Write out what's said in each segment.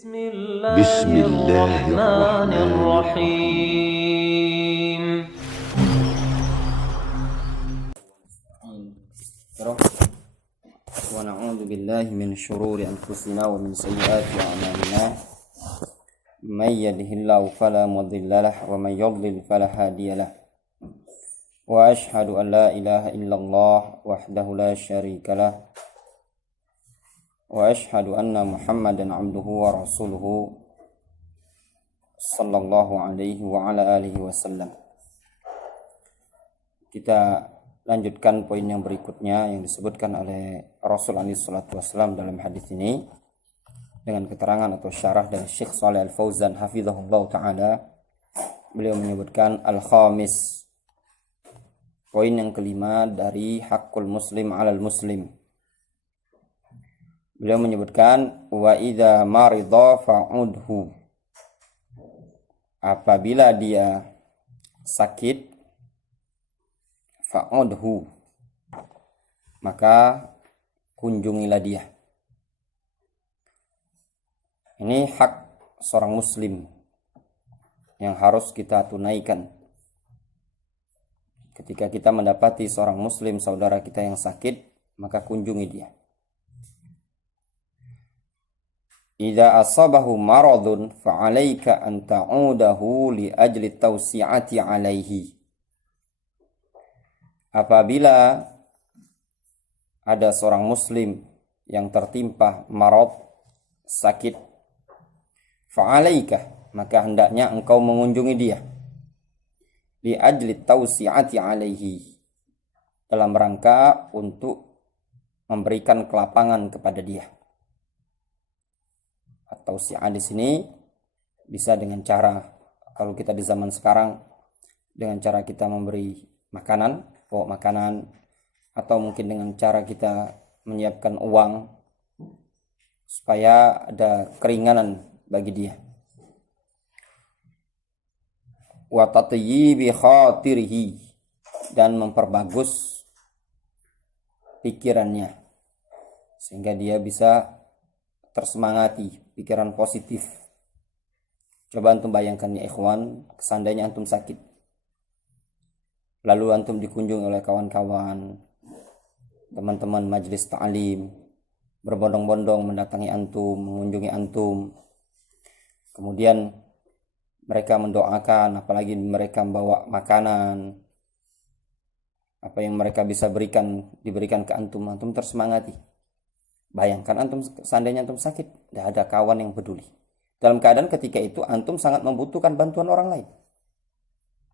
بسم الله الرحمن الرحيم. ونعوذ بالله من شرور أنفسنا ومن سيئات أعمالنا. من يهده الله فلا مضل له ومن يضلل فلا هادي له. وأشهد أن لا إله إلا الله وحده لا شريك له. وأشهد أن محمدا عبده ورسوله صلى الله عليه وعلى آله وسلم. Kita lanjutkan poin yang berikutnya yang disebutkan oleh Rasul alaihi salatu wasallam dalam hadis ini dengan keterangan atau syarah dari Syekh Shalih Al-Fauzan hafizahullah taala. Beliau menyebutkan al-khamis, poin yang kelima dari hakul muslim 'alal muslim. Beliau menyebutkan wa idza marida fa'udhu, apabila dia sakit, fa'udhu, maka kunjungilah dia. Ini hak seorang muslim yang harus kita tunaikan. Ketika kita mendapati seorang muslim saudara kita yang sakit, maka kunjungi dia. Idza asabahu maradun fa'alaika an ta'udahu li ajli tawsi'ati 'alaihi. Apabila ada seorang muslim yang tertimpa marad, sakit, fa'alaika, maka hendaknya engkau mengunjungi dia. Li ajli tawsi'ati 'alaihi, dalam rangka untuk memberikan kelapangan kepada dia. Atau tausi'ah di sini bisa dengan cara, kalau kita di zaman sekarang, dengan cara kita memberi makanan, pokok makanan, atau mungkin dengan cara kita menyiapkan uang supaya ada keringanan bagi dia. Wa tatyibi khatirihi, dan memperbagus pikirannya sehingga dia bisa tersemangati, pikiran positif. Coba antum bayangkan ya ikhwan, seandainya antum sakit, lalu antum dikunjungi oleh kawan-kawan, teman-teman majelis ta'lim, berbondong-bondong mendatangi antum, mengunjungi antum. Kemudian mereka mendoakan, apalagi mereka membawa makanan, apa yang mereka bisa diberikan ke antum, antum tersemangati. Bayangkan antum seandainya antum sakit, tidak ada kawan yang peduli. Dalam keadaan ketika itu antum sangat membutuhkan bantuan orang lain.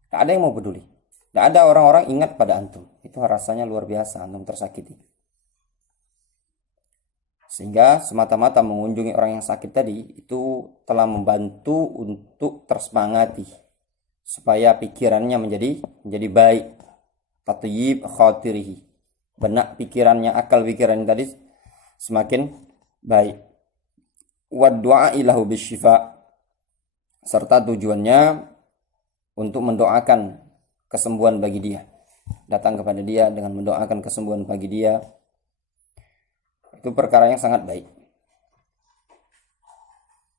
Tidak ada yang mau peduli. Tidak ada orang-orang ingat pada antum. Itu rasanya luar biasa antum tersakiti. Sehingga semata-mata mengunjungi orang yang sakit tadi itu telah membantu untuk tersemangati supaya pikirannya menjadi baik. Tatyib khatirihi. Benak pikirannya, akal pikirannya tadi semakin baik. Wa du'a ilahu bisyifa, serta tujuannya untuk mendoakan kesembuhan bagi dia. Datang kepada dia dengan mendoakan kesembuhan bagi dia. Itu perkara yang sangat baik.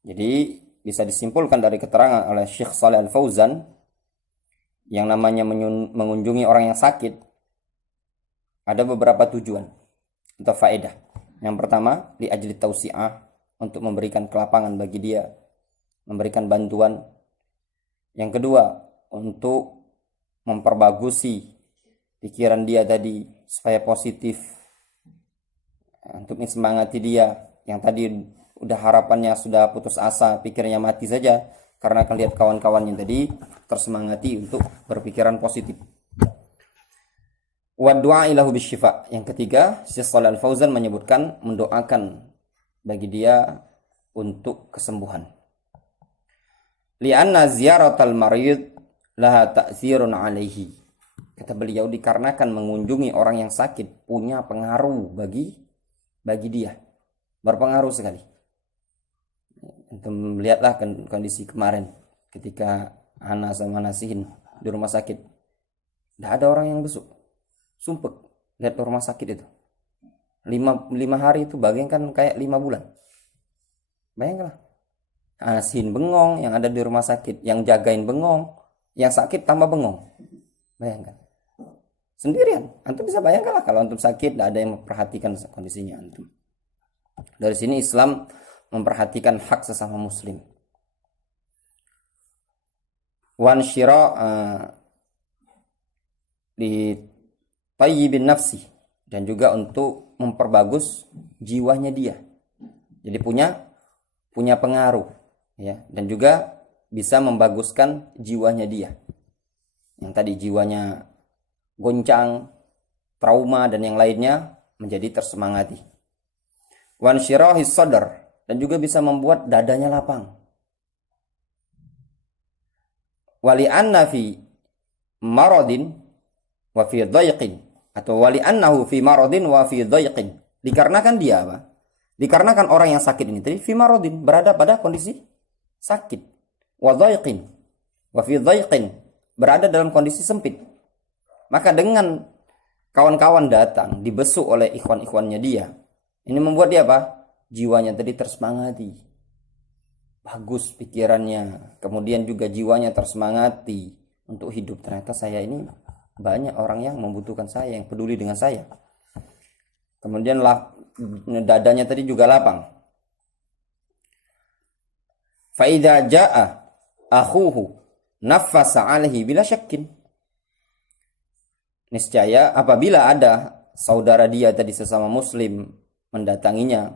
Jadi bisa disimpulkan dari keterangan oleh Syekh Shalih Al-Fauzan, yang namanya mengunjungi orang yang sakit ada beberapa tujuan atau faedah. Yang pertama, li ajli tausi'ah, untuk memberikan kelapangan bagi dia, memberikan bantuan. Yang kedua, untuk memperbagusi pikiran dia tadi supaya positif, untuk menyemangati dia yang tadi udah harapannya sudah putus asa, pikirnya mati saja karena akan lihat kawan-kawannya tadi, tersemangati untuk berpikiran positif. Wa du'a ilahu bisyifa. Yang ketiga, Syekh Shalih Al-Fauzan menyebutkan mendoakan bagi dia untuk kesembuhan. Li'anna ziyaratal marid laha ta'thirun 'alaihi. Kata beliau, dikarenakan mengunjungi orang yang sakit punya pengaruh bagi dia. Berpengaruh sekali. Antum lihatlah kondisi kemarin ketika Ana sama Nasihin di rumah sakit. Tidak ada orang yang besuk. Sumpek, lihat rumah sakit itu. 5 hari itu bagaikan kayak 5 bulan. Bayangkanlah. Asin bengong, yang ada di rumah sakit, yang jagain bengong, yang sakit tambah bengong. Bayangkan. Sendirian. Antum bisa bayangkan lah kalau antum sakit, tidak ada yang memperhatikan kondisinya antum. Dari sini Islam memperhatikan hak sesama muslim. Wan syira di tayyibin nafsi, dan juga untuk memperbagus jiwanya dia. Jadi punya pengaruh, ya, dan juga bisa membaguskan jiwanya dia. Yang tadi jiwanya goncang, trauma dan yang lainnya menjadi tersemangati. Wan syirahis sadar, dan juga bisa membuat dadanya lapang. Wali anna fi maradin wa fi dhayqin, atau wali annahu fi maradin wa fi dhayqin. Dikarenakan dia apa? Dikarenakan orang yang sakit ini tadi fi maradin, berada pada kondisi sakit. Wa dhayqin wa fi dhayqin, berada dalam kondisi sempit. Maka dengan kawan-kawan datang dibesuk oleh ikhwan-ikhwannya dia, ini membuat dia apa? Jiwanya tadi tersemangati. Bagus pikirannya, kemudian juga jiwanya tersemangati untuk hidup. Ternyata saya ini banyak orang yang membutuhkan saya, yang peduli dengan saya. Kemudian dadanya tadi juga lapang. Fa idza jaa akhuhu naffasa alaihi bila syakkin. Niscaya apabila ada saudara dia tadi sesama muslim mendatanginya,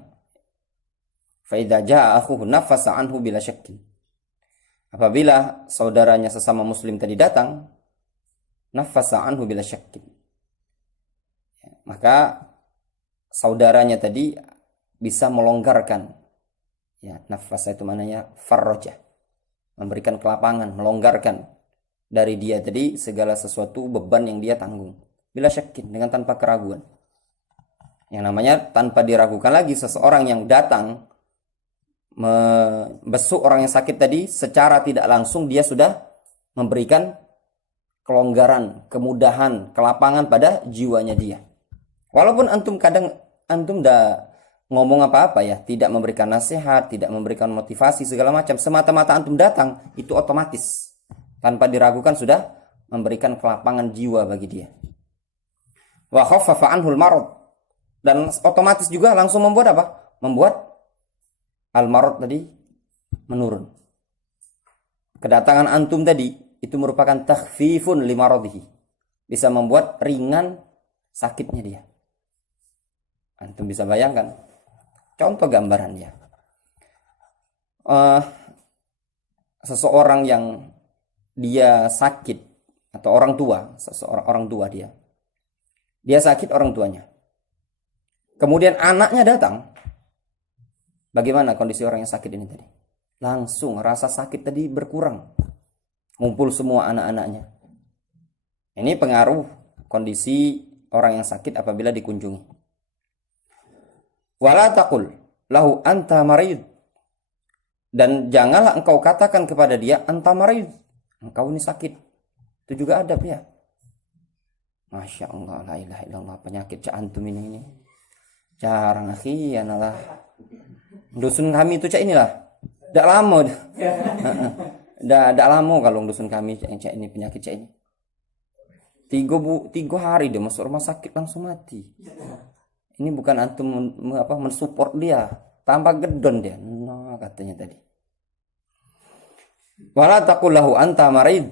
fa idza jaa akhuhu naffasa anhu bila syakkin. Apabila saudaranya sesama muslim tadi datang, naffasa anhu bila syakkin, maka saudaranya tadi bisa melonggarkan, ya, nafasa itu maknanya farroja, memberikan kelapangan, melonggarkan dari dia tadi segala sesuatu beban yang dia tanggung, bila syakkin, dengan tanpa keraguan. Yang namanya tanpa diragukan lagi, seseorang yang datang membesuk orang yang sakit tadi, secara tidak langsung dia sudah memberikan kelonggaran, kemudahan, kelapangan pada jiwanya dia. Walaupun antum dah ngomong apa-apa, ya, tidak memberikan nasihat, tidak memberikan motivasi segala macam, semata-mata antum datang, itu otomatis tanpa diragukan sudah memberikan kelapangan jiwa bagi dia. Wa khaffafa anhul marad, dan otomatis juga langsung membuat apa? Membuat al-marad tadi menurun. Kedatangan antum tadi itu merupakan takhfifun li maradihi, bisa membuat ringan sakitnya dia. Antum bisa bayangkan contoh gambarannya, seseorang yang dia sakit, atau orang tua, seseorang orang tua dia sakit, orang tuanya, kemudian anaknya datang, bagaimana kondisi orang yang sakit ini tadi? Langsung rasa sakit tadi berkurang, ngumpul semua anak-anaknya. Ini pengaruh kondisi orang yang sakit apabila dikunjungi. Wala taqul lahu anta marid, dan janganlah engkau katakan kepada dia anta marid, engkau ini sakit. Itu juga adab, ya. Masya Allah, la ilaha illallah, penyakit cak antum ini jarang, akhi, analah. Dusun kami itu cak inilah, tidak lama tidak lama kalau dusun kami cak ini, penyakit cak ini 3 hari dia masuk rumah sakit langsung mati. Ini bukan antum mensupport dia, tambah gedon dia. Nah, katanya tadi. Wala taqul lahu anta marid,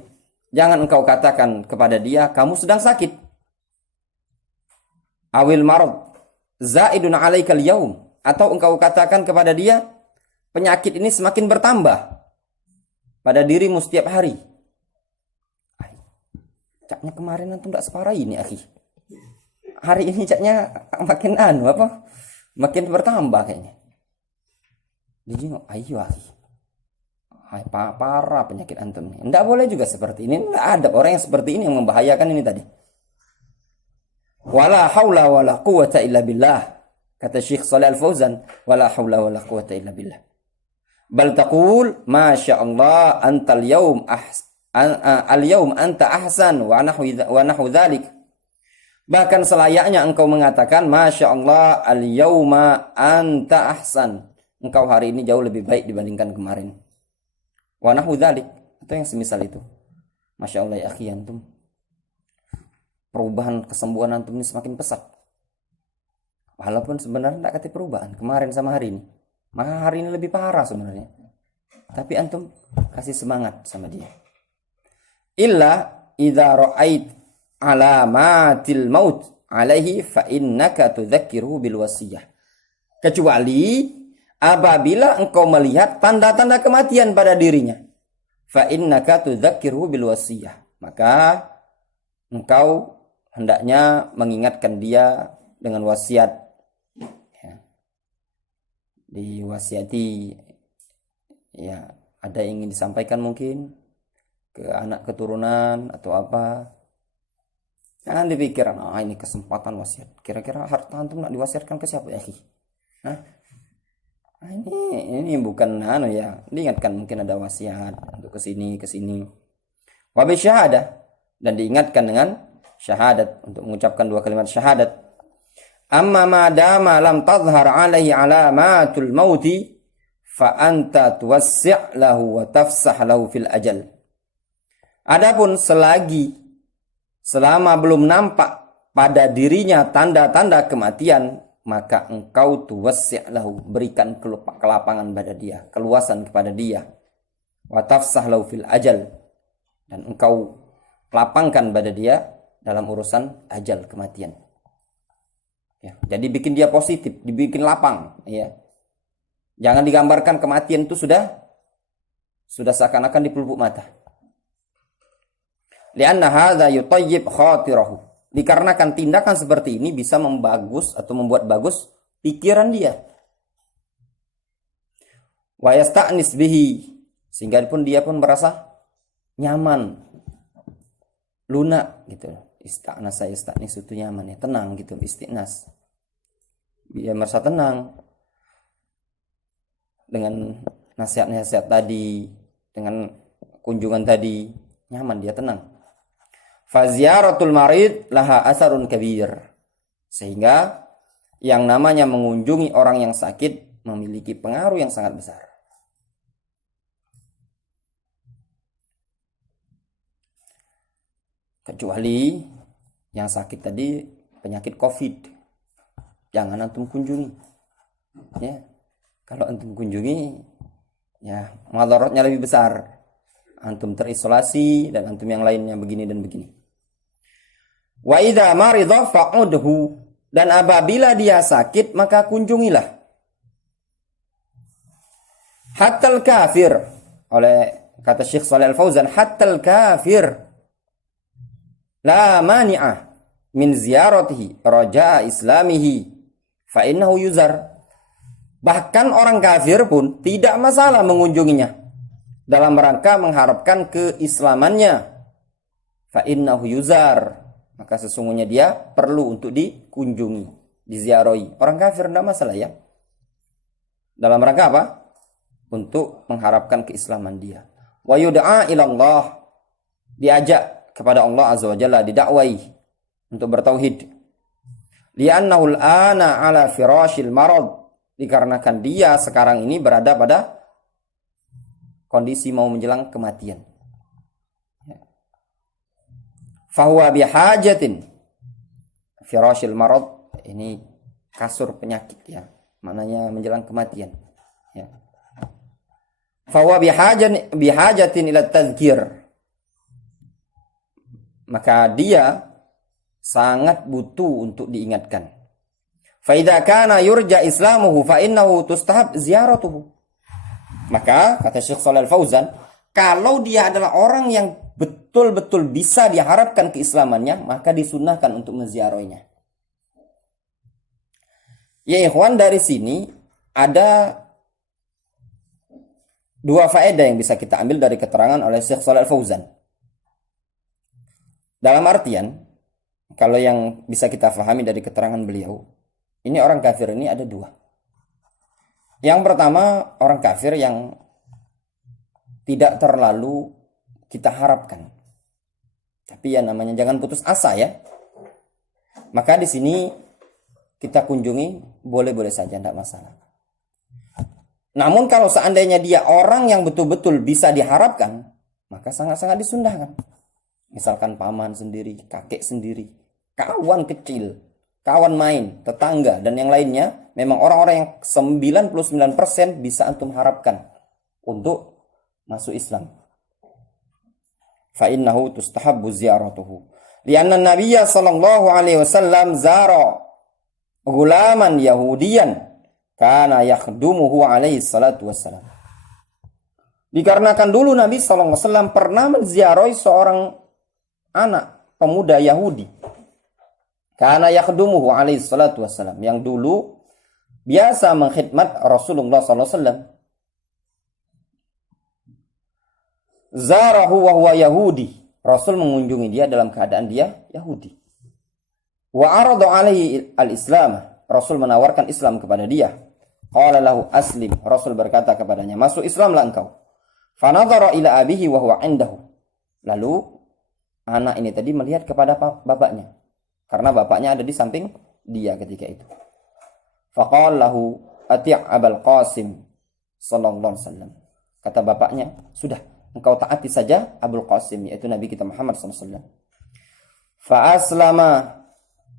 jangan engkau katakan kepada dia kamu sedang sakit. Awil marad zaidun alaikal yaum, atau engkau katakan kepada dia penyakit ini semakin bertambah pada dirimu setiap hari. Caknya kemarin antum tidak separah ini, akhi. Hari ini caknya makin makin bertambah kayaknya. Dijenguk, ayo akhi, hai parah penyakit antum ini. Tidak boleh juga seperti ini. Tidak ada orang yang seperti ini yang membahayakan ini tadi. Wala haula wala quwata illa billah, kata Syekh Shalih Al-Fauzan, wala haula wala quwata illa billah. Bal taqul ma sya Allah antal yaum al-yaum anta ahsan wa nahwu dzalik. Bahkan selayaknya engkau mengatakan masya Allah al-yauma anta ahsan, engkau hari ini jauh lebih baik dibandingkan kemarin. Wa nahu dzalik, atau yang semisal itu. Masya Allah ya akhi antum, perubahan kesembuhan antum ini semakin pesat. Walaupun sebenarnya tidak kata perubahan kemarin sama hari ini, maka hari ini lebih parah sebenarnya. Tapi antum kasih semangat sama dia. Illa idza ra'ait alamatil maut alaihi fa innaka tudzakiruhu bil wasiyah. Kecuali apabila engkau melihat tanda-tanda kematian pada dirinya. Fa innaka tudzakiruhu bil wasiyah. Maka engkau hendaknya mengingatkan dia dengan wasiat. Ya. Diwasiati, ya, ada yang ingin disampaikan mungkin ke anak keturunan atau apa. Jangan dipikir, ini kesempatan wasiat. Kira-kira harta antum nak diwasiatkan ke siapa ya? Ini bukan ya. Diingatkan mungkin ada wasiat untuk ke sini. Wa bi syahadah, dan diingatkan dengan syahadat, untuk mengucapkan 2 kalimat syahadat. Amma ma dama lam tadhhar alaihi alamatul mauti fa anta tuwassi' lahu wa tafsah lahu fil ajal. Adapun selama belum nampak pada dirinya tanda-tanda kematian, maka engkau tuwassi' lahu, berikan kelapangan pada dia, keluasan kepada dia. Wa tafsah lahu fil ajal, dan engkau lapangkan pada dia dalam urusan ajal, kematian. Ya, jadi bikin dia positif, dibikin lapang, ya. Jangan digambarkan kematian itu sudah seakan-akan di pelupuk mata. Lianna hadza yutayyib khatirahu. Dikarenakan tindakan seperti ini bisa membagus atau membuat bagus pikiran dia. Wa yasta'nis bihi, sehingga pun dia pun merasa nyaman, lunak gitu. Ista'nas itu nyaman ya, tenang gitu, istiqnas. Dia merasa tenang dengan nasihat-nasihat tadi, dengan kunjungan tadi, nyaman, dia tenang. Faziyaratul marid laha asarun kabir, sehingga yang namanya mengunjungi orang yang sakit memiliki pengaruh yang sangat besar. Kecuali yang sakit tadi penyakit COVID, jangan antum kunjungi. Ya, kalau antum kunjungi, ya madaratnya lebih besar. Antum terisolasi dan antum yang lainnya begini dan begini. Wa idza marida fa'udhu, dan apabila dia sakit maka kunjungilah. Hattal kafir, oleh kata Syekh Shalih Al-Fauzan, hattal kafir la mani'ah min ziyaratihi raja'a islamihi fa innahu yuzar. Bahkan orang kafir pun tidak masalah mengunjunginya dalam rangka mengharapkan keislamannya. Fa innahu yuzar, maka sesungguhnya dia perlu untuk dikunjungi, diziarahi. Orang kafir tidak masalah ya. Dalam rangka apa? Untuk mengharapkan keislaman dia. Wa yud'a ila Allah, diajak kepada Allah Azza wa Jalla, didakwai untuk bertauhid. Li'annahu al-ana ala firashil marad, dikarenakan dia sekarang ini berada pada kondisi mau menjelang kematian. Fahuwa bihajatin, firashil marad ini kasur penyakit ya, maknanya menjelang kematian ya. Fahuwa bihajatin ila tadzkir, maka dia sangat butuh untuk diingatkan. Fa idza kana yurja islamuhu fa innahu tustahab ziyaratuhu. Maka kata Syekh Shalih Al-Fauzan, kalau dia adalah orang yang betul-betul bisa diharapkan keislamannya, maka disunnahkan untuk menziarahinya. Ya ikhwan, dari sini ada 2 faedah yang bisa kita ambil dari keterangan oleh Syekh Shalih Al-Fauzan. Dalam artian, kalau yang bisa kita fahami dari keterangan beliau, ini orang kafir ini ada 2. Yang pertama, orang kafir yang tidak terlalu kita harapkan. Tapi ya namanya jangan putus asa ya. Maka di sini kita kunjungi boleh-boleh saja, tidak masalah. Namun kalau seandainya dia orang yang betul-betul bisa diharapkan, maka sangat-sangat disundahkan. Misalkan paman sendiri, kakek sendiri, kawan kecil, kawan main, tetangga, dan yang lainnya, memang orang-orang yang 99% bisa antum harapkan untuk masuk Islam. Fa'innahu tustahabbu ziyaratuhu. Lianna Nabiya sallallahu alaihi wasallam zara gulaman Yahudiyan kana yakhdumuhu alaihi salatu wassalam. Dikarenakan dulu Nabi sallallahu alaihi wasallam pernah menziarahi seorang anak pemuda Yahudi. Kana yakhdumuhu alaihi salatu wassalam, yang dulu biasa mengkhidmat Rasulullah sallallahu alaihi wasallam. Zarahu wa huwa Yahudi. Rasul mengunjungi dia dalam keadaan dia Yahudi. Wa arada alaihi al-Islam. Rasul menawarkan Islam kepada dia. Qala lahu aslim. Rasul berkata kepadanya, masuk Islamlah engkau. Fanadhara ila abihi wa huwa indahu. Lalu anak ini tadi melihat kepada bapaknya, karena bapaknya ada di samping dia ketika itu. Faqala lahu ati' Abul Qasim sallallahu alaihi wasallam. Kata bapaknya, sudah, engkau taati saja Abul Qasim, yaitu Nabi kita Muhammad sallallahu alaihi wasallam. Fa aslama.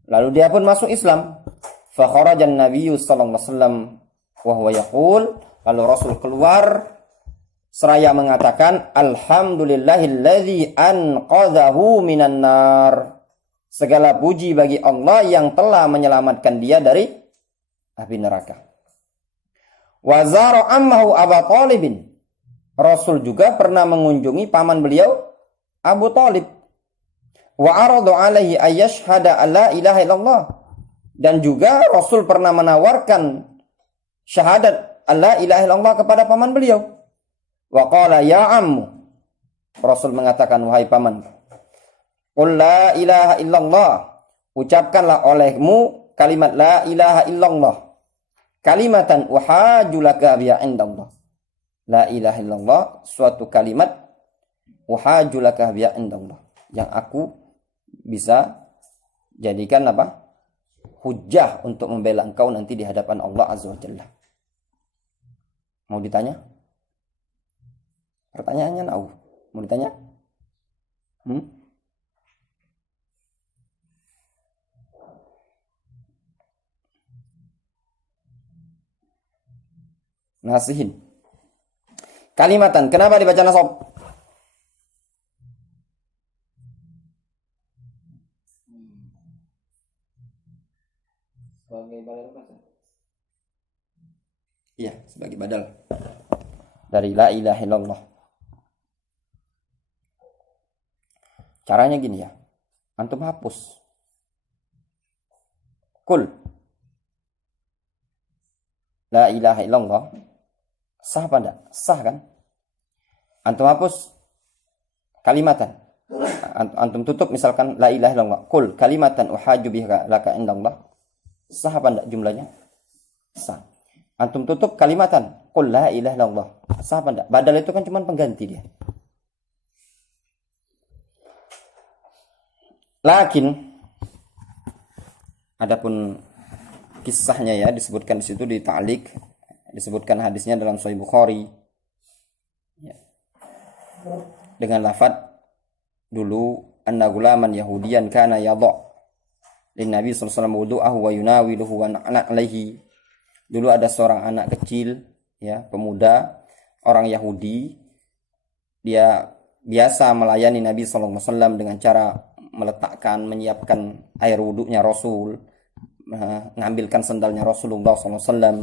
Lalu dia pun masuk Islam. Fa kharaja an-nabiy sallallahu alaihi wasallam wa huwa yaqul. Lalu Rasul keluar seraya mengatakan, alhamdulillahilladzi anqadhahu minan nar. Segala puji bagi Allah yang telah menyelamatkan dia dari api neraka. Wa zara ammahu Abu Thalib. Rasul juga pernah mengunjungi paman beliau Abu Thalib. Wa aradu alaihi ayyashhada alla ilaha illallah. Dan juga Rasul pernah menawarkan syahadat alla ilaha illallah kepada paman beliau. Wa qala ya ammu. Rasul mengatakan, wahai paman, qul la ilaha illallah. Ucapkanlah olehmu kalimat la ilaha illallah. Kalimatan uhajulaka biha indallah. La ilaha illallah, suatu kalimat uhajulaka biha indallah, yang aku bisa jadikan apa? Hujjah untuk membela engkau nanti di hadapan Allah Azza wa Jalla. Mau ditanya? Pertanyaannya nau. Mau ditanya? Nasihin. Kalimatan. Kenapa dibaca nasab? Sebagai badal bahasa. Iya, sebagai badal dari la ilaha illallah. Caranya gini ya. Antum hapus kul la ilaha illallah. Sah apa enggak? Sah kan? Antum hapus kalimatan. Antum tutup misalkan la ilaha illallah. Qul kalimatan uhajju biha laka indallah. Sah apa enggak jumlahnya? Sah. Antum tutup kalimatan. Qul la ilaha illallah. Sah apa enggak? Badal itu kan cuma pengganti dia. Lakin adapun kisahnya ya disebutkan di situ di ta'liq, disebutkan hadisnya dalam Sahih Bukhari ya. Dengan lafaz dulu anna gulaman yahudiyan kana yadha lin nabi sallallahu alaihi wasallam wudu'ahu wa yunawiluhu wa na'la alaihi. Dulu ada seorang anak kecil ya, pemuda orang Yahudi, dia biasa melayani Nabi sallallahu alaihi wasallam dengan cara meletakkan, menyiapkan air wuduknya Rasul, mengambilkan sandalnya Rasulullah sallallahu alaihi wasallam.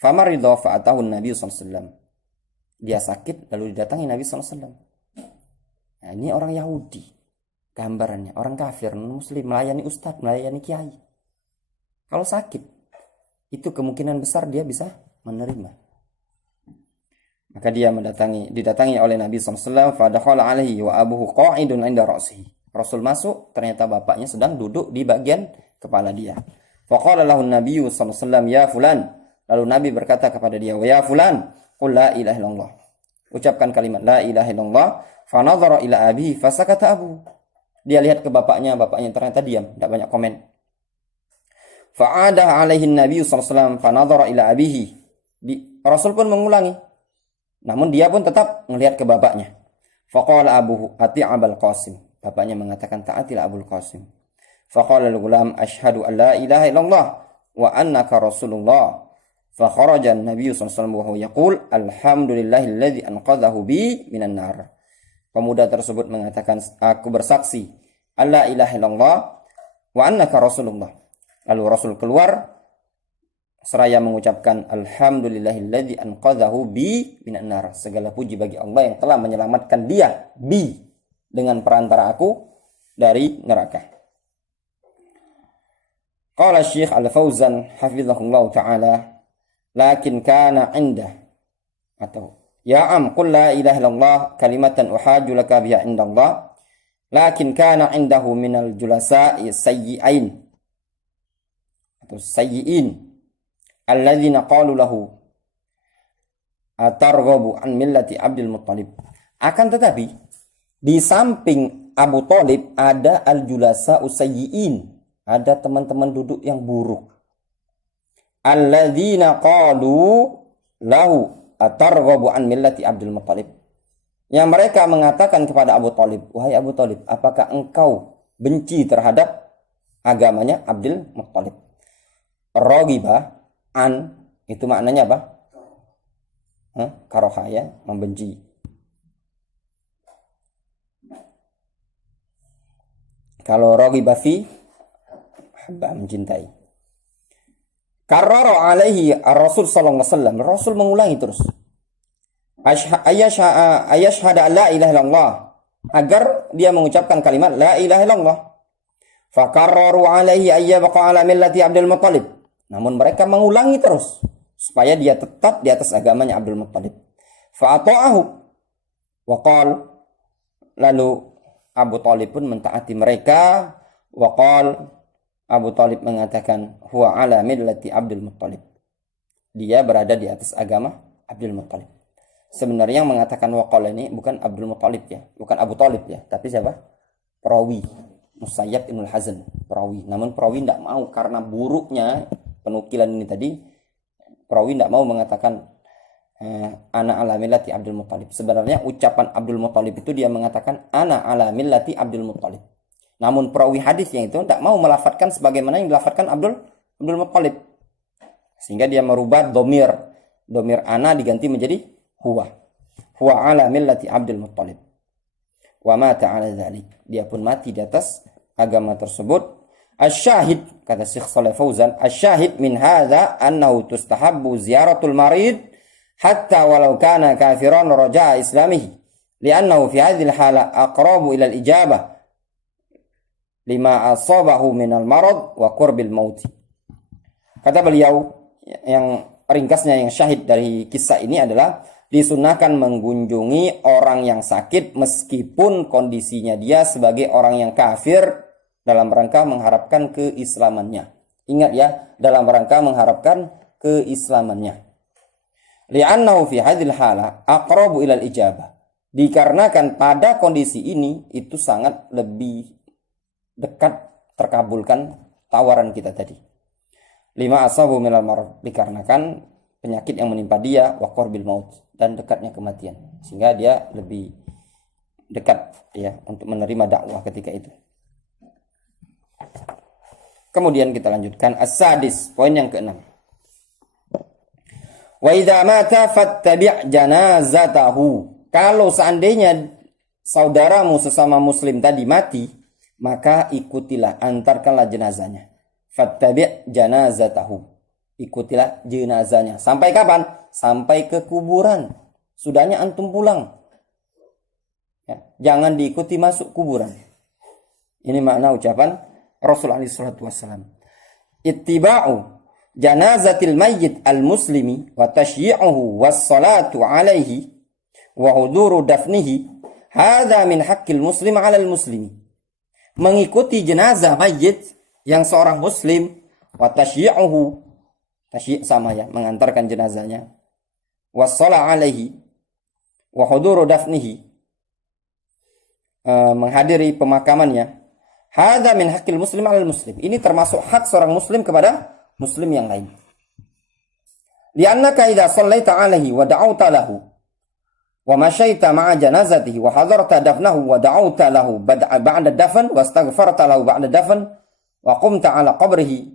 Famaridha fa'atahu Nabi sallallahu alaihi wasallam. Dia sakit lalu didatangi Nabi sallallahu alaihi wasallam. Nah, ini orang Yahudi. Gambarannya orang kafir, non-muslim melayani ustaz, melayani kiai. Kalau sakit, itu kemungkinan besar dia bisa menerima. Maka dia didatangi oleh Nabi sallallahu alaihi wasallam, fadakhala alaihi wa abuhu qa'idun 'inda ra'sihi. Rasul masuk, ternyata bapaknya sedang duduk di bagian kepala dia. Faqala lahu an-nabiy sallallahu alaihi wasallam, ya fulan. Lalu Nabi berkata kepada dia, ya fulan, qul la ilaha illallah. Ucapkan kalimat la ilaha illallah. Fa nadhara ila abihi fasakata abu. Dia lihat ke bapaknya ternyata diam, tidak banyak komen. Fa'ada alaihi an-nabiy sallallahu alaihi wasallam fa nadhara ila abihi. Rasul pun mengulangi. Namun dia pun tetap melihat ke bapaknya. Faqala abuhu ati' Abul Qasim. Bapaknya mengatakan taatilah Abul Qasim. Faqala al-ghulam asyhadu an la ilaha illallah wa annaka rasulullah. Fakharaja an-nabiy sallallahu alaihi wasallam wa huwa yaqul alhamdulillahilladzi anqadhahu bi minan nar. Pemuda tersebut mengatakan, aku bersaksi alla ilaha illallah wa annaka rasulullah. Lalu Rasul keluar seraya mengucapkan alhamdulillahilladzi anqadhahu bi minan nar. Segala puji bagi Allah yang telah menyelamatkan dia bi dengan perantara aku dari neraka. Qala Syekh Al-Fauzan hafizahullah taala lakin kana indah atau ya am qul la ilaha illallah kalimatan uhaju laka biha indallah lakin kana indahu minal julasa'i sayyi'ain atau sayyi'in alladzina qalu lahu atarghabu an millati Abdul Muttalib. Akan tetapi di samping Abu Thalib ada al-julasa'u sayyi'in, ada teman-teman duduk yang buruk. Alladzina qalu lahu atarghabu an millati Abdul Muttalib. Yang mereka mengatakan kepada Abu Thalib, wahai Abu Thalib, apakah engkau benci terhadap agamanya Abdul Muttalib? Raghiba an itu maknanya apa? Karoha ya, membenci. Kalau raghiba fi habba mencintai. Karrara alaihi Rasul sallallahu alaihi wasallam. Rasul mengulangi terus. Ayashhada la ilaha illallah, agar dia mengucapkan kalimat la ilaha illallah. Fakarraru alaihi ayyabqa ala millati Abdul Muttalib. Namun mereka mengulangi terus supaya dia tetap di atas agamanya Abdul Muttalib. Fa'ata'ahu wa qala, lalu Abu Thalib pun mentaati mereka. Wa qala, Abu Thalib mengatakan huwa ala millati Abdul Muttalib. Dia berada di atas agama Abdul Muttalib. Sebenarnya yang mengatakan waqala ini bukan Abdul Muttalib ya, bukan Abu Thalib ya, tapi siapa? Perawi Musayyab Ibn Hazn, perawi. Namun perawi tidak mau karena buruknya penukilan ini tadi. Perawi tidak mau mengatakan ana ala millati Abdul Muttalib. Sebenarnya ucapan Abdul Muttalib itu dia mengatakan ana ala millati Abdul Muttalib. Namun perawi hadisnya itu tidak mau melafatkan sebagaimana yang dilafatkan Abdul Muttalib. Sehingga dia merubah domir ana diganti menjadi huwa. Huwa ala millati Abdul Muttalib. Wa mata ala dzalik. Dia pun mati di atas agama tersebut. Asy-syahid, kata Syekh Shalih Fauzan, asy-syahid min hadza annahu tustahabbu ziyaratul marid hatta walau kana kafiran raja'a islamihi. Li'annahu fi hadhihi al-hala aqrabu ila al-ijabah lima asabahu minal marad wa qurbil maut. Kata beliau, yang ringkasnya yang syahid dari kisah ini adalah disunahkan mengunjungi orang yang sakit meskipun kondisinya dia sebagai orang yang kafir dalam rangka mengharapkan keislamannya. Ingat ya, dalam rangka mengharapkan keislamannya. Li'annahu fi hadhil hala aqrabu ilal ijabah. Dikarenakan pada kondisi ini itu sangat lebih dekat terkabulkan tawaran kita tadi. Lima asabu minal marad, dikarenakan penyakit yang menimpa dia wa qurbil maut, dan dekatnya kematian, sehingga dia lebih dekat ya untuk menerima dakwah ketika itu. Kemudian kita lanjutkan as-sadis, poin yang ke-6. Wa idza mata fattabi' janazatahu. Kalau seandainya saudaramu sesama muslim tadi mati, maka ikutilah, antarkanlah jenazahnya. Fattabi' janazatahu. Ikutilah jenazahnya. Sampai kapan? Sampai ke kuburan. Sudahnya antum pulang. Ya, jangan diikuti masuk kuburan. Ini makna ucapan Rasulullah SAW. Ittiba'u janazatil mayyit al-muslimi wa tashyi'uhu was-salatu alaihi wa huduru dafnihi hadza min haqqil muslim 'alal muslimi. Mengikuti jenazah mayyit yang seorang muslim, wa tashyi'uhu, tasyyi' sama ya, mengantarkan jenazahnya, was-salat alaihi wa huduru dafnihi, menghadiri pemakamannya, hadza min haqqil muslim 'alal muslim. Ini termasuk hak seorang muslim kepada muslim yang lain. Li'annaka idza shallaita 'alaihi wa da'awta lahu wa masyaita ma'a janazatihi wa hadarta dafnahu wa da'awta lahu ba'da dafn wa astaghfarta lahu ba'da dafn wa qumta 'ala qabrihi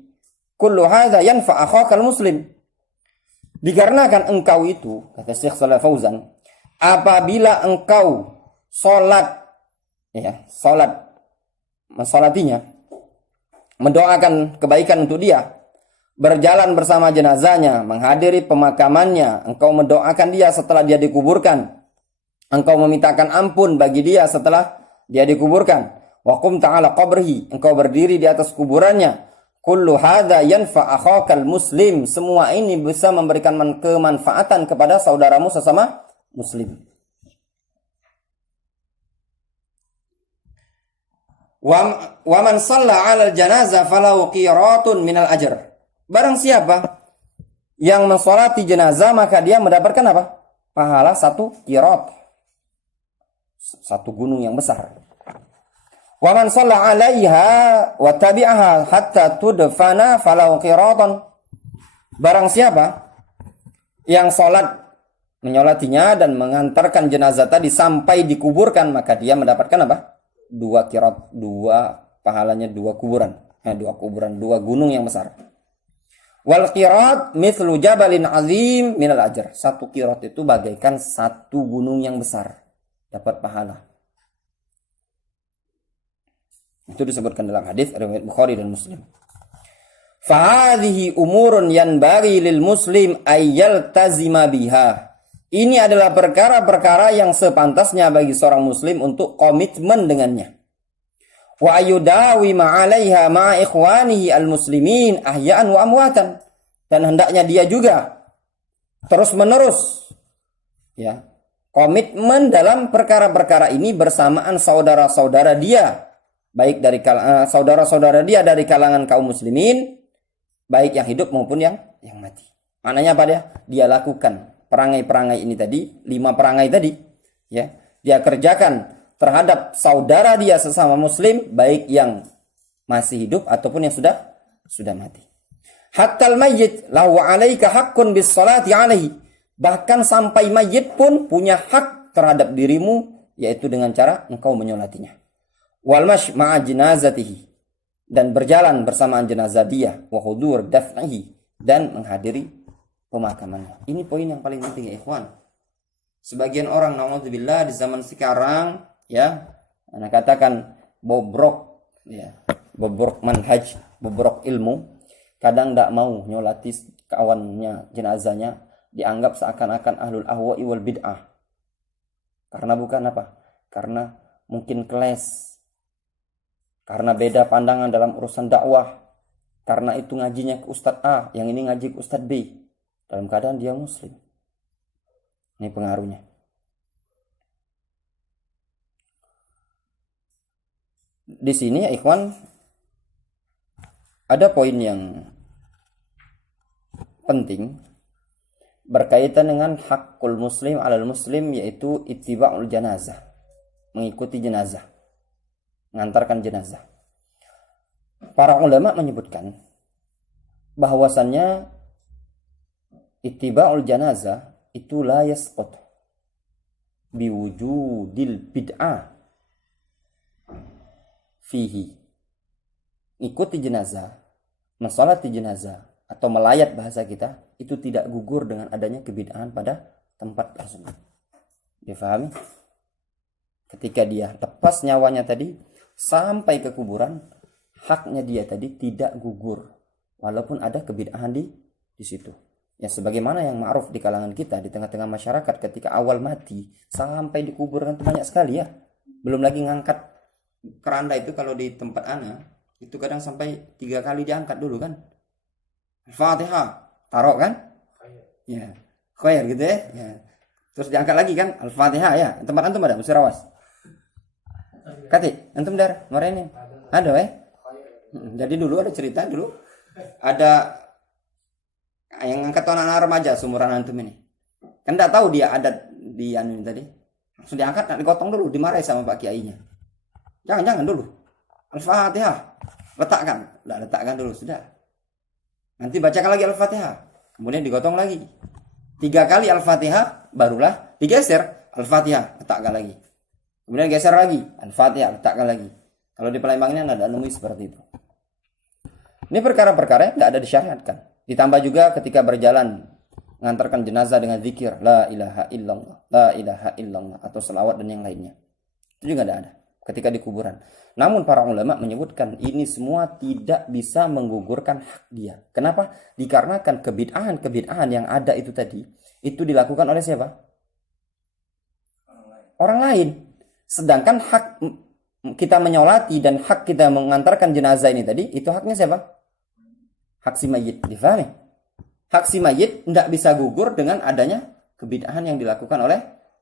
kullu hadza yanfa' akhaka al-muslim. Dikarenakan engkau itu, kata Syekh Shalih Fauzan, apabila engkau mensolatinya, mendoakan kebaikan untuk dia, berjalan bersama jenazahnya, menghadiri pemakamannya, engkau mendoakan dia setelah dia dikuburkan, engkau memintakan ampun bagi dia setelah dia dikuburkan, wa qumta 'ala qabrihi, engkau berdiri di atas kuburannya, kullu hadza yanfa' akhakal muslim, semua ini bisa memberikan kemanfaatan kepada saudaramu sesama muslim. Wa man shalla 'alal janazah falahu qiratun minal ajr. Barang siapa yang mensolati jenazah maka dia mendapatkan apa? Pahala 1 qirat. 1 gunung yang besar. Wa man shalla 'alaiha wa tabi'aha hatta tudfana falahu qiratan. Barang siapa yang salat menyolatinya dan mengantarkan jenazah tadi sampai dikuburkan maka dia mendapatkan apa? 2 qirat, 2 pahalanya 2 kuburan. 2 kuburan, 2 gunung yang besar. Wal qirat mithlu jabalin azim minal ajr. 1 qirat itu bagaikan 1 gunung yang besar, dapat pahala. Itu disebutkan dalam hadis riwayat Bukhari dan Muslim. Fahadhihi umurun yanbaghi lil muslim ayyaltazima biha. Ini adalah perkara-perkara yang sepantasnya bagi seorang muslim untuk komitmen dengannya. Wa ayudawi ma'alaiha ma'a ikhwanihi al-muslimin ahya'an wa amwatan. Dan hendaknya dia juga terus-menerus komitmen dalam perkara-perkara ini bersamaan saudara-saudara dia, baik dari saudara-saudara dia dari kalangan kaum muslimin, baik yang hidup maupun yang mati. Maknanya apa dia? Dia lakukan perangai-perangai ini tadi, 5 perangai tadi, dia kerjakan terhadap saudara dia sesama muslim, baik yang masih hidup ataupun yang sudah mati. Hattal mayyit lahu 'alaika haqqun bis salati 'alaihi. Bahkan sampai mayit pun punya hak terhadap dirimu, yaitu dengan cara engkau menyolatinya. Wal mash ma'a jenazatihi, dan berjalan bersamaan jenazah dia, wa hudur dafnihi, dan menghadiri pemakamannya. Ini poin yang paling penting ya ikhwan. Sebagian orang naudzubillah di zaman sekarang anak katakan bobrok bobrok manhaj, bobrok ilmu, kadang tidak mau nyolati kawannya jenazahnya, dianggap seakan-akan ahlul ahwa'i wal bid'ah. Karena bukan apa? Karena mungkin keles, karena beda pandangan dalam urusan dakwah, karena itu ngajinya ke Ustadz A, yang ini ngaji ke Ustadz B, dalam keadaan dia muslim. Ini pengaruhnya. Di sini ya ikhwan, ada poin yang penting berkaitan dengan hakul muslim alal muslim, yaitu ittiba'ul janazah, mengikuti jenazah, mengantarkan jenazah. Para ulama menyebutkan bahwasannya ittiba'ul janazah itu la yasqut biwujudil bid'ah fihi. Ikuti jenazah, mensolati jenazah, atau melayat bahasa kita, itu tidak gugur dengan adanya kebid'ahan pada tempat tersebut. Difahami? Ketika dia lepas nyawanya tadi sampai ke kuburan, haknya dia tadi tidak gugur walaupun ada kebid'ahan di situ. Ya sebagaimana yang ma'ruf di kalangan kita, di tengah-tengah masyarakat, ketika awal mati sampai dikuburkan itu banyak sekali ya. Belum lagi ngangkat keranda itu, kalau di tempat ana itu kadang sampai 3 kali diangkat dulu kan. Al-Fatihah taruh kan? Ya, khair gitu ya. Terus diangkat lagi kan? Al-Fatihah ya. Tempat antum ada Musirawas? Kati, antum dar, kemarin ada Jadi dulu ada cerita dulu, ada yang ngangkat anak-anak remaja seumuran antum ini. Kan enggak tahu dia ada di anu tadi. Langsung diangkat, digotong dulu, dimarahi sama Pak Kiainya. Jangan dulu. Al-Fatihah. Letakkan dulu sudah. Nanti bacakan lagi Al-Fatihah. kemudian digotong lagi. 3 kali Al-Fatihah, barulah digeser Al-Fatihah, letakkan lagi. Kemudian geser lagi, Al-Fatihah, letakkan lagi. Kalau di Palembang ini ada nemui seperti itu. Ini perkara-perkara yang tidak ada disyariatkan. Ditambah juga ketika berjalan mengantarkan jenazah dengan zikir la ilaha illallah, la ilaha illallah, atau selawat dan yang lainnya. Itu juga tidak ada ketika di kuburan. Namun para ulama menyebutkan ini semua tidak bisa menggugurkan hak dia. Kenapa? Dikarenakan kebid'ahan yang ada itu tadi, itu dilakukan oleh siapa? Orang lain. Sedangkan hak kita menyolati dan hak kita mengantarkan jenazah ini tadi, itu haknya siapa? Hak si mayit. Difahami? Hak si mayit tidak bisa gugur dengan adanya kebid'ahan yang dilakukan oleh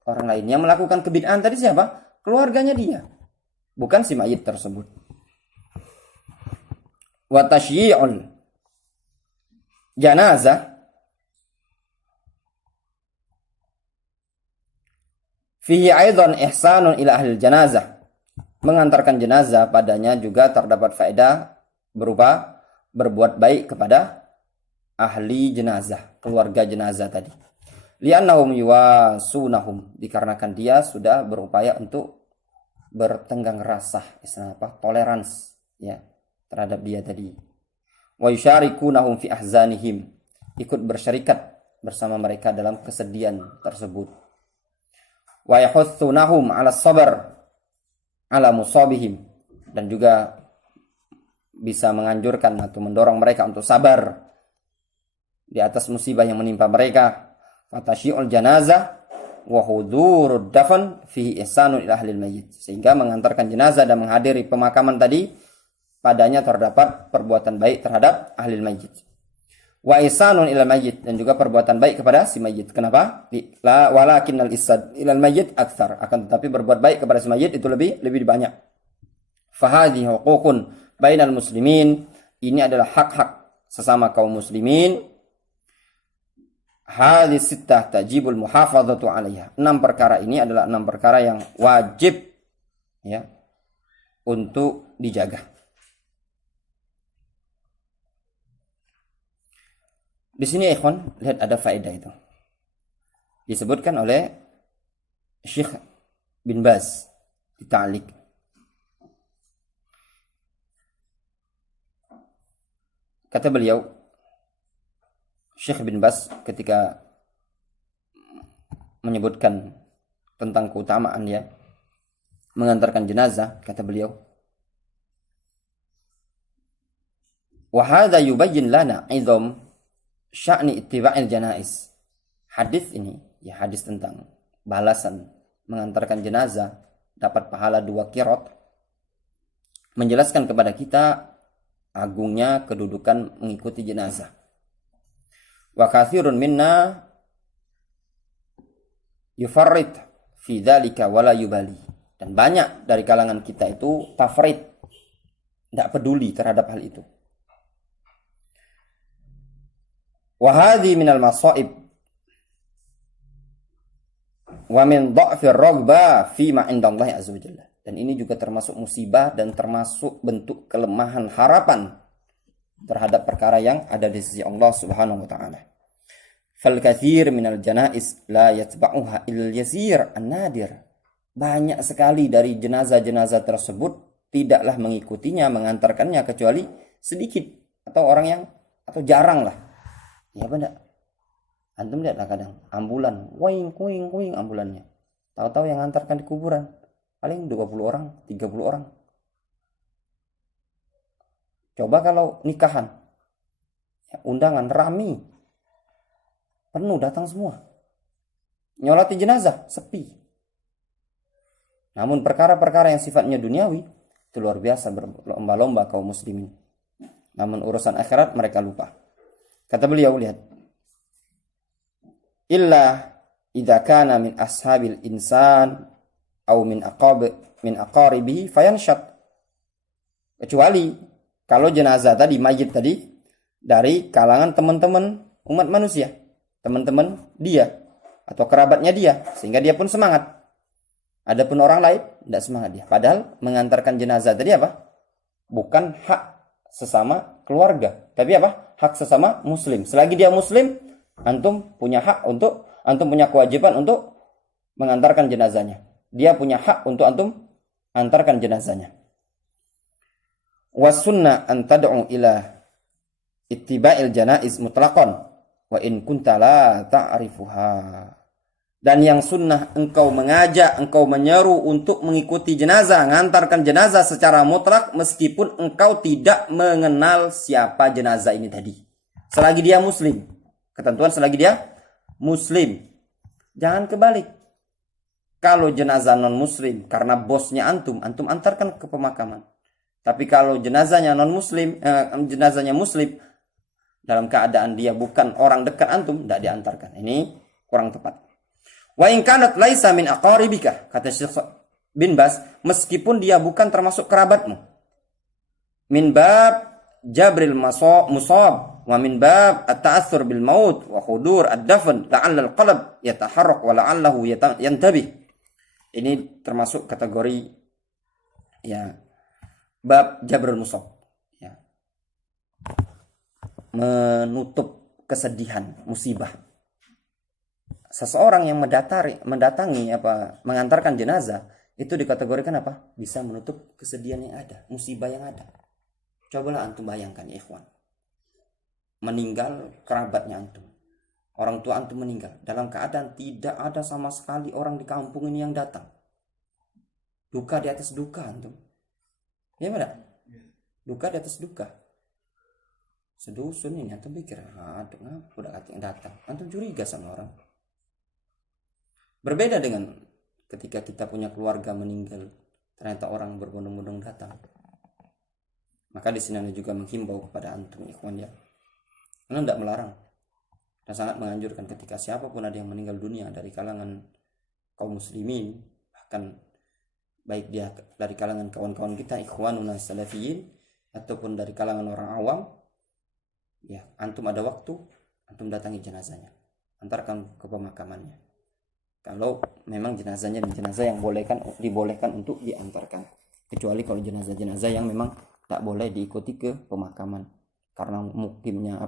orang lain. Yang melakukan kebid'ahan tadi siapa? Keluarganya dia, bukan si mayit tersebut. Wa tashyi'ul janazah fihi aidan ihsanun ila ahli janazah. Mengantarkan jenazah padanya juga terdapat faedah berupa berbuat baik kepada ahli jenazah, keluarga jenazah tadi. Li'annahum yuwasunahum, dikarenakan dia sudah berupaya untuk bertenggang rasa, istilah apa? Tolerans ya terhadap dia tadi. Wa yusyarikunahum fi ahzanihim, ikut bersyarikat bersama mereka dalam kesedihan tersebut. Wa yahuthunahum 'ala sabar 'ala musabihim, dan juga bisa menganjurkan atau mendorong mereka untuk sabar di atas musibah yang menimpa mereka. Fatasyi'ul janazah wa hudurud dafan fihi ihsanun ila ahlil mayyit, sehingga mengantarkan jenazah dan menghadiri pemakaman tadi padanya terdapat perbuatan baik terhadap ahlil mayyit. Wa ihsanun ila mayyit, dan juga perbuatan baik kepada si mayyit. Kenapa? La walakinnal isad ila mayyit aktsar, akan tetapi berbuat baik kepada si mayyit itu lebih banyak. Fa hadhihi huququn bainal muslimin, ini adalah hak-hak sesama kaum muslimin. Hadis sittah tajibul muhafadzatu 'alaiha. 6 perkara ini adalah 6 perkara yang wajib ya untuk dijaga. Di sini ikhwan, lihat ada faedah itu. Disebutkan oleh Syekh bin Baz di ta'liq. Kata beliau, Syekh bin Baz ketika menyebutkan tentang keutamaan ya mengantarkan jenazah, kata beliau, wa hadza yubayyin lana 'idham sya'ni ittiba'il janaiz. Hadis ini, ya hadis tentang balasan mengantarkan jenazah dapat pahala 2 qirot, menjelaskan kepada kita agungnya kedudukan mengikuti jenazah. Wa katsirun minna yufarrid fi dzalika wala yubali, dan banyak dari kalangan kita itu tafrid, tidak peduli terhadap hal itu. Wa hadhi minal masaib wa min dha'fir raghba fi ma 'indallahi azza wajalla, dan ini juga termasuk musibah dan termasuk bentuk kelemahan harapan terhadap perkara yang ada di sisi Allah Subhanahu wa taala. Fal katsir minal janaiz la yatba'uha il yasir an-nadir. Banyak sekali dari jenazah-jenazah tersebut tidaklah mengikutinya, mengantarkannya kecuali sedikit atau orang yang atau jarang lah. Ya benar. Antum lihatlah kadang ambulan, wing ambulannya. Tahu-tahu yang antarkan di kuburan paling 20 orang, 30 orang. Coba kalau nikahan, ya, undangan rami, penuh datang semua. Nyolati jenazah sepi. Namun perkara-perkara yang sifatnya duniawi itu luar biasa berlomba-lomba kaum muslimin. Namun urusan akhirat mereka lupa. Kata beliau, lihat, illa idza kana min ashabil insan au min aqaribihi fayanshat, kecuali kalau jenazah tadi, mayit tadi, dari kalangan teman-teman umat manusia, teman-teman dia atau kerabatnya dia, sehingga dia pun semangat. Adapun orang lain tidak semangat dia. Padahal mengantarkan jenazah tadi apa? Bukan hak sesama keluarga, tapi apa? Hak sesama muslim. Selagi dia muslim, Antum punya kewajiban untuk mengantarkan jenazahnya. Dia punya hak untuk antum antarkan jenazahnya. Wasunnah an tad'u ila ittiba'il janaiz mutlaqan wa in kunta la ta'rifuha. Dan yang sunnah engkau mengajak, engkau menyeru untuk mengikuti jenazah, mengantarkan jenazah secara mutlak meskipun engkau tidak mengenal siapa jenazah ini tadi. Selagi dia muslim. Ketentuan selagi dia muslim. Jangan kebalik. Kalau jenazah non muslim karena bosnya antum antarkan ke pemakaman. Tapi kalau jenazahnya non muslim, jenazahnya muslim dalam keadaan dia bukan orang dekat antum, tidak diantarkan. Ini kurang tepat. Wa in kanat laisa min aqaribika, kata Syekh bin Baz, meskipun dia bukan termasuk kerabatmu. Min bab jabril musab wa min bab at-ta'assur bil maut wa hudur ad-dafn la'alla al-qalb yataharrak wa la'allahu yantabih. Ini termasuk kategori ya bab jabrul musab, ya. Menutup kesedihan, musibah. Seseorang yang mendatangi mengantarkan jenazah itu dikategorikan apa? Bisa menutup kesedihan yang ada, musibah yang ada. Cobalah antum bayangkan ya ikhwan. Meninggal kerabatnya antum. Orang tua antum meninggal dalam keadaan tidak ada sama sekali orang di kampung ini yang datang. Duka di atas duka antum. Ya mana? Duka di atas duka. Sedusun ini antum pikir, aduh ngapa udah yang datang. Antum curiga sama orang. Berbeda dengan ketika kita punya keluarga meninggal, ternyata orang berbondong-bondong datang. Maka di sini Anda juga menghimbau kepada antum ikhwan ya. Anda tidak melarang dan sangat menganjurkan ketika siapapun ada yang meninggal dunia dari kalangan kaum muslimin, bahkan baik dia dari kalangan kawan-kawan kita ikhwanuna salafiyin ataupun dari kalangan orang awam, ya antum ada waktu, antum datangi jenazahnya, antarkan ke pemakamannya. Kalau memang jenazahnya jenazah yang dibolehkan untuk diantarkan, kecuali kalau jenazah-jenazah yang memang tak boleh diikuti ke pemakaman karena mukimnya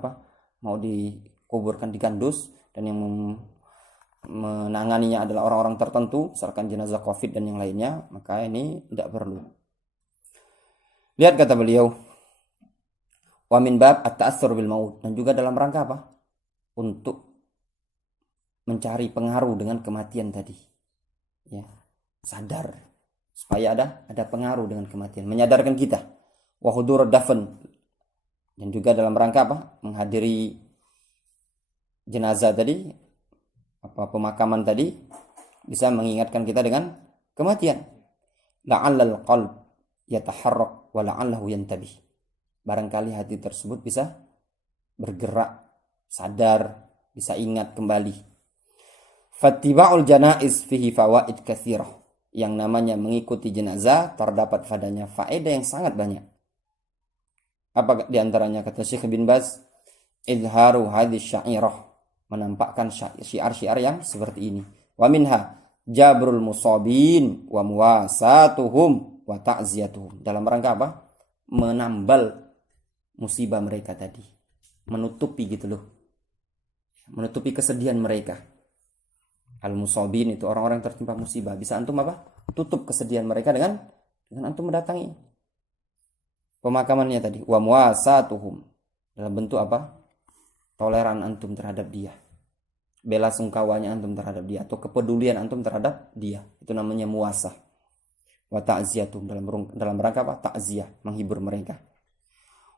mau dikuburkan di kandus dan yang menanganinya adalah orang-orang tertentu, misalkan jenazah COVID dan yang lainnya, maka ini tidak perlu. Lihat kata beliau, wa min bab at-ta'assur bil maut, dan juga dalam rangka apa? Untuk mencari pengaruh dengan kematian tadi. Ya, sadar supaya ada pengaruh dengan kematian, menyadarkan kita. Wa hudur dafn, dan juga dalam rangka menghadiri jenazah tadi, pemakaman tadi, bisa mengingatkan kita dengan kematian. La'allal qalb yataharrak wa la'allahu yantabih. Barangkali hati tersebut bisa bergerak, sadar, bisa ingat kembali. Fattiba'ul janaiz fihi fawaid katsirah. Yang namanya mengikuti jenazah terdapat padanya faedah yang sangat banyak. Apa diantaranya kata Syekh bin Baz? Izharu hadis syairah, menampakkan syiar-syiar yang seperti ini. Wa minha jabrul musabin wa muwasatuhum wa ta'ziyatuhum. Dalam rangka apa? Menambal musibah mereka tadi. Menutupi gitu loh. Menutupi kesedihan mereka. Al-musabin itu orang-orang yang tertimpa musibah. Bisa antum tutup kesedihan mereka dengan antum mendatangi pemakamannya tadi. Wa muwasatuhum, dalam bentuk toleran antum terhadap dia, bela sungkawanya antum terhadap dia, atau kepedulian antum terhadap dia, itu namanya muasah. Wa ta'ziyatum, dalam rangka ta'ziyah, menghibur mereka.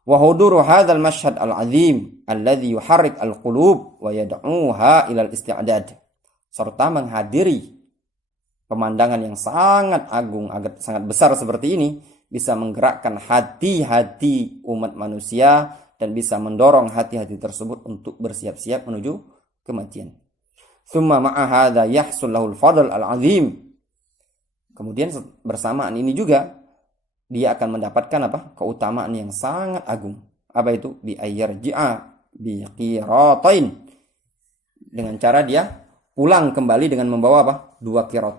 Wa huduru hadzal mashhad al-azim alladhi yuharrik al-qulub wa yad'uha ila al-isti'dad, serta menghadiri pemandangan yang sangat agung, sangat besar seperti ini bisa menggerakkan hati-hati umat manusia dan bisa mendorong hati-hati tersebut untuk bersiap-siap menuju kematian. Tsumma ma'a hadza yahsul lahul fadl al-azim. Kemudian bersamaan ini juga dia akan mendapatkan keutamaan yang sangat agung. Apa itu? Bi ayyarji'a bi qiratain. Dengan cara dia pulang kembali dengan membawa 2 qirat.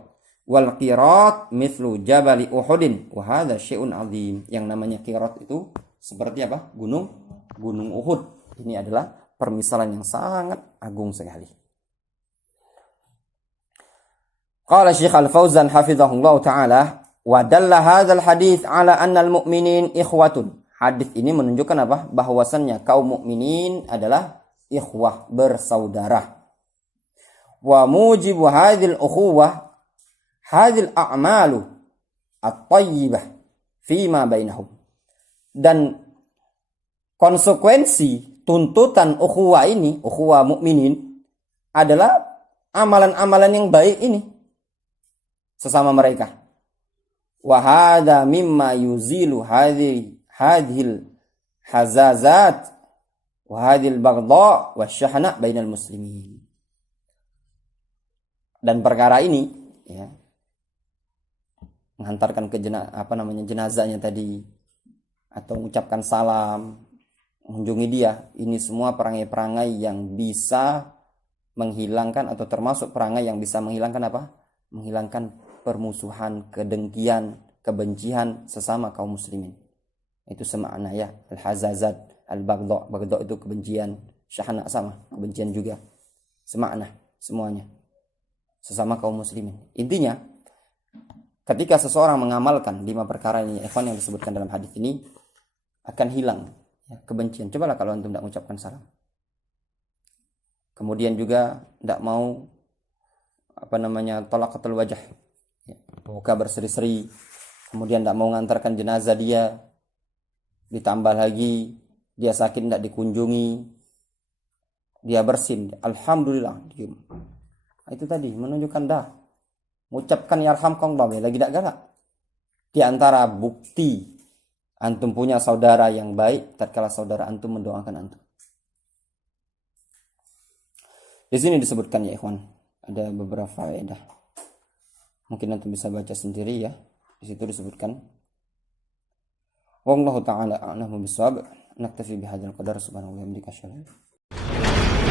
Wal qirat mithlu jabali Uhudin wa hadza syai'un 'azim. Yang namanya qirat itu seperti Gunung Uhud. Ini adalah permisalan yang sangat agung sekali. Qala Syekh Al-Fauzan hafizahullah ta'ala, wa dalla hadzal hadits ala anna al-mu'minin ikhwatun. Hadis ini menunjukkan apa? Bahwasannya kaum mukminin adalah ikhwah, bersaudara. Wa mujibu hadzal ukhuwah hadzal a'malu at-thayyibah fima bainahum. Dan konsekuensi tuntutan ukhuwah ini, ukhuwah mukminin, adalah amalan-amalan yang baik ini sesama mereka. Wa hadza mimma yuzilu hadhil hazazat wa hadhil baghdha wasyahna bainal muslimin. Dan perkara ini ya, menghantarkan ke jenazahnya tadi, atau mengucapkan salam, mengunjungi dia, ini semua perangai-perangai yang bisa menghilangkan, atau termasuk perangai yang bisa menghilangkan apa? Menghilangkan permusuhan, kedengkian, kebencian sesama kaum muslimin. Itu semakna ya, al-hazazat, al-baghdha. Baghdha itu kebencian, syahna sama, kebencian juga. Semakna semuanya. Sesama kaum muslimin. Intinya, ketika seseorang mengamalkan 5 perkara ini, ikhwan, yang disebutkan dalam hadis ini, akan hilang ya, kebencian. Cobalah kalau antum tidak mengucapkan salam. Kemudian juga tidak mau talaqatul wajah, ya, muka berseri-seri. Kemudian tidak mau mengantarkan jenazah dia. Ditambah lagi dia sakit tidak dikunjungi, dia bersin, alhamdulillah, diam. Itu tadi menunjukkan dah mengucapkan yarhamkallah lagi tidak galak. Di antara bukti antum punya saudara yang baik tatkala saudara antum mendoakan antum. Di sini disebutkan ya ikhwan, ada beberapa faedah. Mungkin antum bisa baca sendiri ya. Di situ disebutkan. Wallahu ta'ala a'lamu bissawab. Naktafi bihadzal qadar, subhanallahi wa bihamdihi.